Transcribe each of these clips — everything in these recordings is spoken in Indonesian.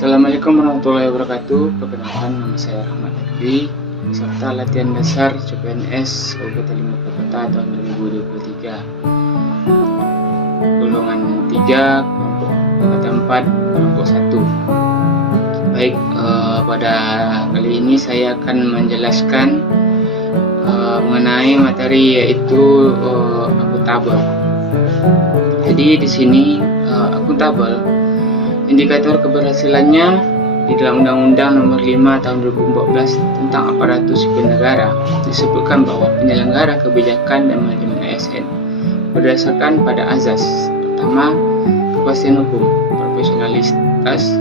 Assalamualaikum warahmatullahi wabarakatuh. Perkenalkan, nama saya Rahmat Fikri, peserta latihan dasar CPNS Kabupaten Lombok Kota tahun 2023. Golongan 3, kelompok angkatan 4, kelompok 1. Baik, pada kali ini saya akan menjelaskan mengenai materi yaitu akuntabel. Jadi di sini akuntabel, indikator keberhasilannya di dalam Undang-Undang Nomor 5 Tahun 2014 tentang Aparatur Sipil Negara disebutkan bahwa penyelenggara kebijakan dan manajemen ASN berdasarkan pada azas: pertama, kepastian hukum, profesionalitas;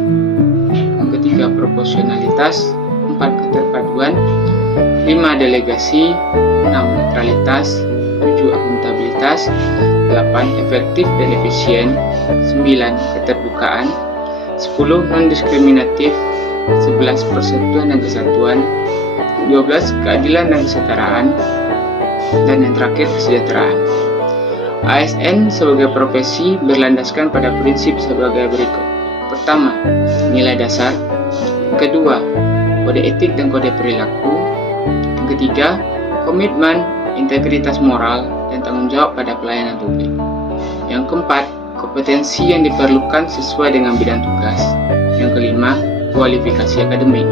yang ketiga, proporsionalitas; 4, keterpaduan; 5, delegasi; 6, netralitas; 7, akuntabilitas; 8, efektif dan efisien; 9, keterbukaan; 10, non-diskriminatif; 11, persatuan dan kesatuan; 12, keadilan dan kesetaraan; dan yang terakhir, kesejahteraan. ASN sebagai profesi berlandaskan pada prinsip sebagai berikut. Pertama, nilai dasar; kedua, kode etik dan kode perilaku; ketiga, komitmen, integritas moral, dan tanggung jawab pada pelayanan publik; yang keempat, kompetensi yang diperlukan sesuai dengan bidang tugas; yang kelima, kualifikasi akademik;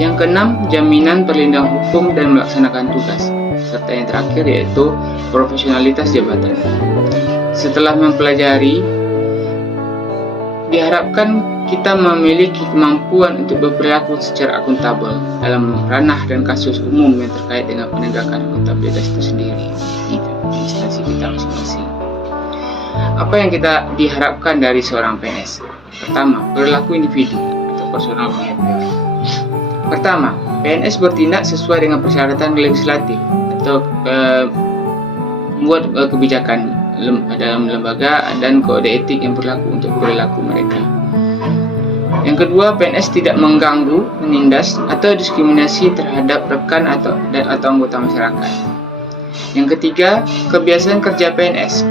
yang keenam, jaminan perlindungan hukum dan melaksanakan tugas; serta yang terakhir yaitu profesionalitas jabatan. Setelah mempelajari, diharapkan kita memiliki kemampuan untuk berperilaku secara akuntabel dalam ranah dan kasus umum yang terkait dengan penegakan akuntabilitas itu sendiri di instansi kita masing-masing. Apa yang kita diharapkan dari seorang PNS? Pertama, perilaku individu atau personal behavior. Pertama, PNS bertindak sesuai dengan persyaratan legislatif atau membuat kebijakan dalam lembaga dan kode etik yang berlaku untuk perilaku mereka. Yang kedua, PNS tidak mengganggu, menindas, atau diskriminasi terhadap rekan atau anggota masyarakat. Yang ketiga, kebiasaan kerja PNS,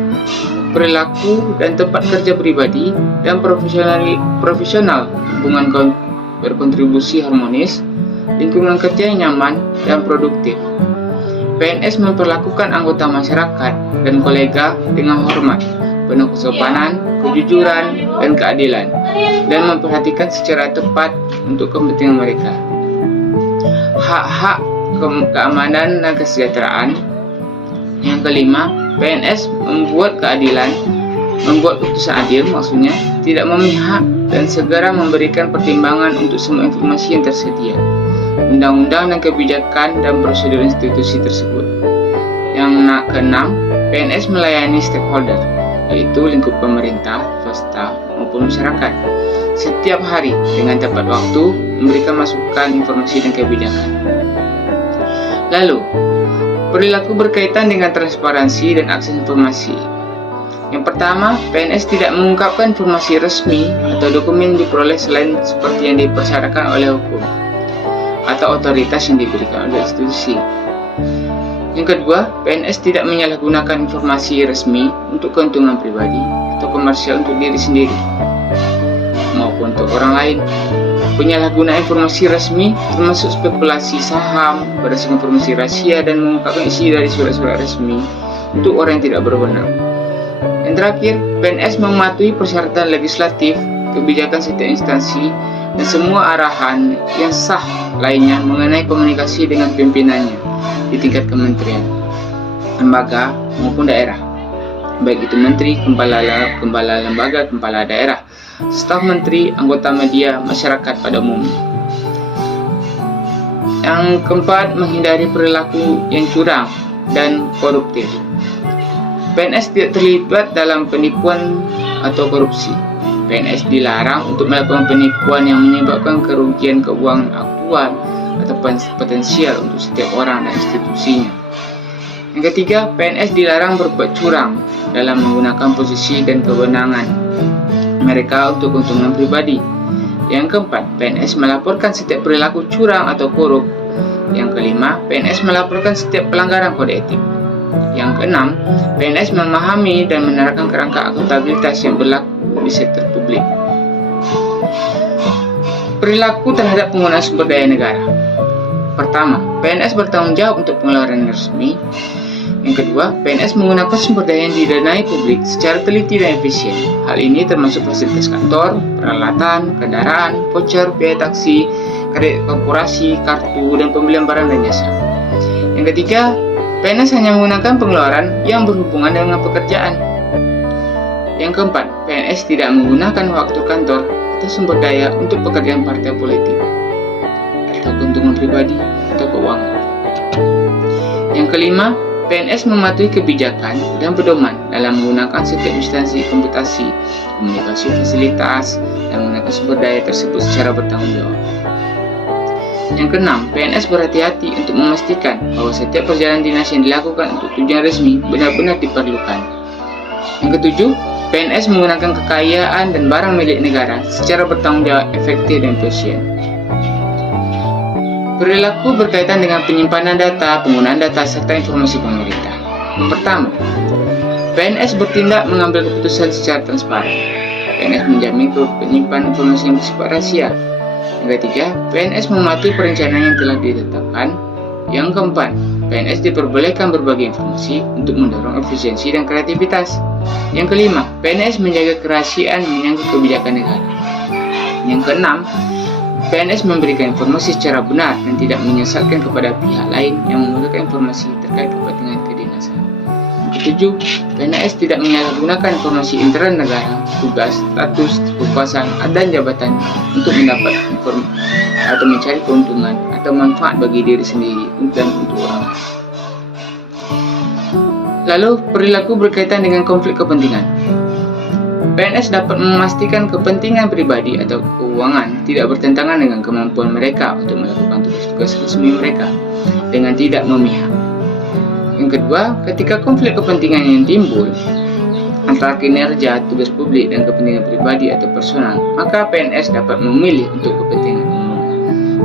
perilaku dan tempat kerja pribadi dan profesional, hubungan berkontribusi harmonis, lingkungan kerja yang nyaman dan produktif. PNS memperlakukan anggota masyarakat dan kolega dengan hormat, penuh kesopanan, kejujuran, dan keadilan, dan memperhatikan secara tepat untuk kepentingan mereka. Hak-hak keamanan dan kesejahteraan. Yang kelima, PNS membuat keputusan adil, maksudnya tidak memihak dan segera memberikan pertimbangan untuk semua informasi yang tersedia, undang-undang dan kebijakan dan prosedur institusi tersebut. Yang keenam, PNS melayani stakeholder, yaitu lingkup pemerintah, swasta, maupun masyarakat, setiap hari dengan tepat waktu, memberikan masukan, informasi, dan kebijakan. Lalu, perilaku berkaitan dengan transparansi dan akses informasi. Yang pertama, PNS tidak mengungkapkan informasi resmi atau dokumen diperoleh selain seperti yang dipersyaratkan oleh hukum atau otoritas yang diberikan oleh institusi. Yang kedua, PNS tidak menyalahgunakan informasi resmi untuk keuntungan pribadi atau komersial untuk diri sendiri maupun untuk orang lain. Penyalahgunaan informasi resmi termasuk spekulasi saham berdasarkan informasi rahasia dan mengungkapkan isi dari surat-surat resmi untuk orang yang tidak berwenang. Yang terakhir, PNS mematuhi persyaratan legislatif, kebijakan setiap instansi, dan semua arahan yang sah lainnya mengenai komunikasi dengan pimpinannya di tingkat kementerian, lembaga, maupun daerah, baik itu menteri, kepala lembaga, kepala daerah, staf menteri, anggota media, masyarakat pada umumnya. Yang keempat, menghindari perilaku yang curang dan koruptif. PNS tidak terlibat dalam penipuan atau korupsi. PNS dilarang untuk melakukan penipuan yang menyebabkan kerugian keuangan aktual atau potensial untuk setiap orang dan institusinya. Yang ketiga, PNS dilarang berbuat curang dalam menggunakan posisi dan kewenangan mereka untuk keuntungan pribadi. Yang keempat, PNS melaporkan setiap perilaku curang atau korup. Yang kelima, PNS melaporkan setiap pelanggaran kode etik. Yang keenam, PNS memahami dan menerapkan kerangka akuntabilitas yang berlaku di sektor publik. Perilaku terhadap penggunaan sumber daya negara. Pertama, PNS bertanggung jawab untuk pengeluaran resmi. Yang kedua, PNS menggunakan sumber daya yang didanai publik secara teliti dan efisien. Hal ini termasuk fasilitas kantor, peralatan, kendaraan, voucher, biaya taksi, kredit korporasi, kartu, dan pembelian barang dan jasa. Yang ketiga, PNS hanya menggunakan pengeluaran yang berhubungan dengan pekerjaan. Yang keempat, PNS tidak menggunakan waktu kantor atau sumber daya untuk pekerjaan partai politik atau keuntungan pribadi atau keuangan. Yang kelima, PNS mematuhi kebijakan dan pedoman dalam menggunakan setiap instansi komputasi, komunikasi fasilitas, dan menggunakan sumber daya tersebut secara bertanggung jawab. Yang keenam, PNS berhati-hati untuk memastikan bahwa setiap perjalanan dinas yang dilakukan untuk tujuan resmi benar-benar diperlukan. Yang ketujuh, PNS menggunakan kekayaan dan barang milik negara secara bertanggung jawab, efektif, dan efisien. Perilaku berkaitan dengan penyimpanan data, penggunaan data, serta informasi pemerintah. Pertama, PNS bertindak mengambil keputusan secara transparan. PNS menjamin penyimpanan informasi yang bersifat rahasia. Yang ketiga, PNS mematuhi perencanaan yang telah ditetapkan. Yang keempat, PNS diperbolehkan berbagi informasi untuk mendorong efisiensi dan kreativitas. Yang kelima, PNS menjaga kerahasiaan menyangkut kebijakan negara. Yang keenam, PNS memberikan informasi secara benar dan tidak menyesatkan kepada pihak lain yang memerlukan informasi terkait kepentingan kedinasan. Yang ketujuh, PNS tidak menyalahgunakan informasi internal negara, tugas, status, kekuasaan, dan jabatan untuk mendapat informasi atau mencari keuntungan atau manfaat bagi diri sendiri dan untuk orang lain. Lalu, perilaku berkaitan dengan konflik kepentingan. PNS dapat memastikan kepentingan pribadi atau keuangan tidak bertentangan dengan kemampuan mereka untuk melakukan tugas-tugas resmi mereka dengan tidak memihak. Yang kedua, ketika konflik kepentingan yang timbul antara kinerja, tugas publik, dan kepentingan pribadi atau personal, maka PNS dapat memilih untuk kepentingan umum.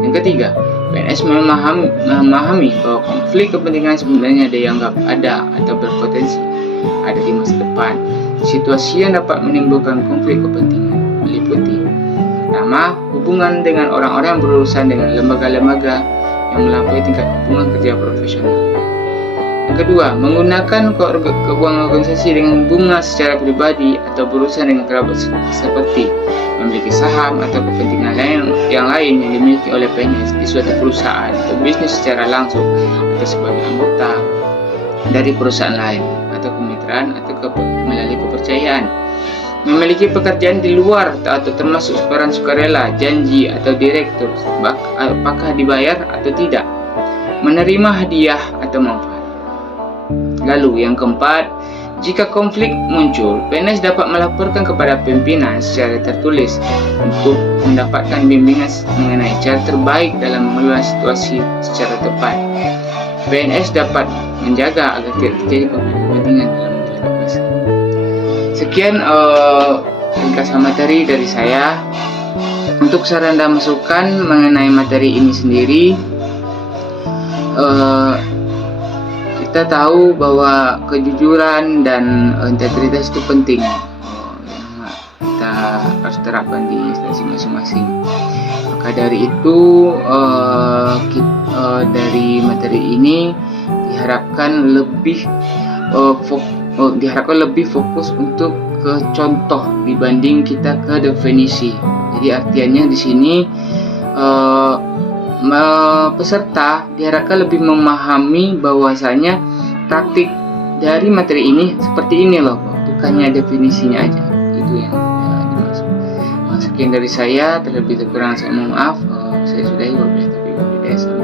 Yang ketiga, PNS memahami bahwa konflik kepentingan sebenarnya dianggap ada atau berpotensi ada di masa depan. Situasi yang dapat menimbulkan konflik kepentingan meliputi: pertama, hubungan dengan orang-orang yang berurusan dengan lembaga-lembaga yang melampaui tingkat hubungan kerja profesional. Yang kedua, menggunakan keuangan organisasi dengan bunga secara pribadi atau berurusan dengan kerabat seperti memiliki saham atau kepentingan yang lain yang dimiliki oleh PNS di suatu perusahaan atau bisnis secara langsung atau sebagai anggota dari perusahaan lain atau kemitraan atau melalui kepercayaan. Memiliki pekerjaan di luar atau termasuk peran sukarela, janji atau direktur, apakah dibayar atau tidak. Menerima hadiah atau manfaat. Lalu yang keempat, jika konflik muncul, PNS dapat melaporkan kepada pimpinan secara tertulis untuk mendapatkan bimbingan mengenai cara terbaik dalam mengelola situasi secara tepat. PNS dapat menjaga agar tidak terjadi konflik kepentingan dalam menjalankan tugas. Sekian ringkasan materi dari saya. Untuk saran dan masukan mengenai materi ini sendiri, kita tahu bahwa kejujuran dan integritas itu penting. Kita harus terapkan di instansi masing-masing. Maka dari itu, dari materi ini diharapkan lebih fokus untuk ke contoh dibanding kita ke definisi. Jadi artinya di sini peserta diharapkan lebih memahami bahwasanya praktik dari materi ini seperti ini loh, bukannya definisinya aja. Itu yang dimaksud. Sekian dari saya, terlebih kurang saya mohon maaf. Saya sudahi. Wabillahi taufiq wal hidayah.